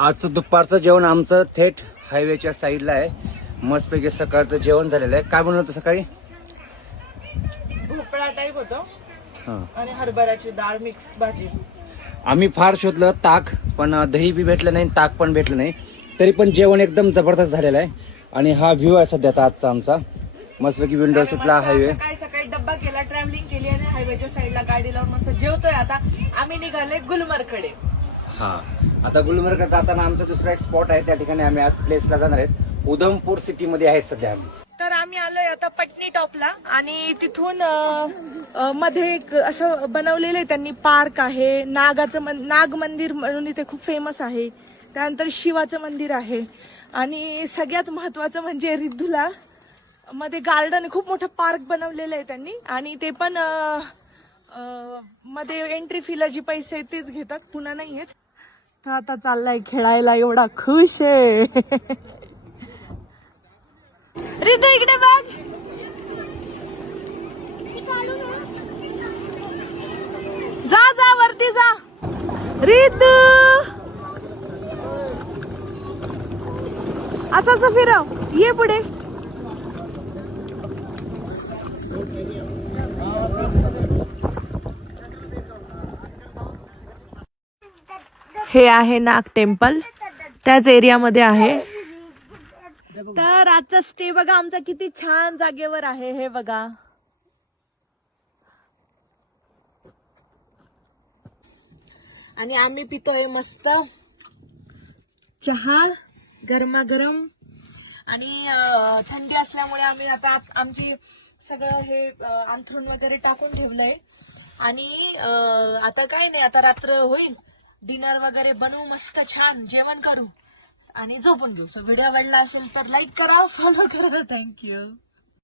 आजचं दुपारचं जेवण आमचं थेट हायवेच्या साईडला आहे. मस्तपैकी सकाळचं जेवण झालेलं आहे. काय बनवलं होतं सकाळी? भोपळा टाईप होतो हां, आणि हरभऱ्याची डाळ मिक्स भाजी. आम्ही फार शोधलं ताक, पण दही बी भेटलं नाही, ताक पण भेटलं नाही. तरी पण जेवण एकदम जबरदस्त झालेलं आहे. आणि हा व्ह्यू आहे सध्याचा आजचा आमचा. मस्तपैकी विंडो सीटला हायवे. सकाळी सकाळी डब्बा केला, ट्रॅव्हलिंग केली आणि हायवेच्या साईडला गाडी लावून मस्त जेवतोय. आता आम्ही निघाले गुलमर्गकडे. हा, आता गुलमर्ग जाताना आमचा दुसरा एक स्पॉट आहे, त्या ठिकाणी आम्ही आज प्लेसला जाणार आहेत. उधमपूर सिटी मध्ये आहेत सध्या आम्ही. तर आम्ही आलोय आता पटनी टॉपला आणि तिथून मध्ये एक असं बनवलेलं आहे त्यांनी, पार्क आहे. नाग मंदिर म्हणून इथे खूप फेमस आहे. त्यानंतर शिवाचं मंदिर आहे आणि सगळ्यात महत्वाचं म्हणजे रिद्धुला मध्ये गार्डन, खूप मोठं पार्क बनवलेलं आहे त्यांनी. आणि ते पण मध्ये एंट्री फीला जी पैसे आहेत तेच घेतात, पुन्हा नाही आहेत. तर आता चाललाय खेळायला, एवढा खुश आहे. रिद्धू इकडे बघ. जा जा वरती जा. रिद्धू असं फिरव, ये पुढे. हे आहे नाग टेम्पल, त्याच एरियामध्ये आहे. तर आजचा स्टे बघा आमचा किती छान जागेवर आहे. हे बघा, आणि आम्ही पितोय मस्त चहा गरमागरम. आणि थंडी असल्यामुळे आम्ही आता आमची सगळं हे अंथरूण वगैरे टाकून ठेवलंय. आणि आता काय नाही, आता रात्र होईल, डिनर वगैरे बनवू, मस्त छान जेवण करू आणि झोपून घेऊ. सो व्हिडिओ आवडला असेल तर लाईक करा, फॉलो करा. थँक्यू.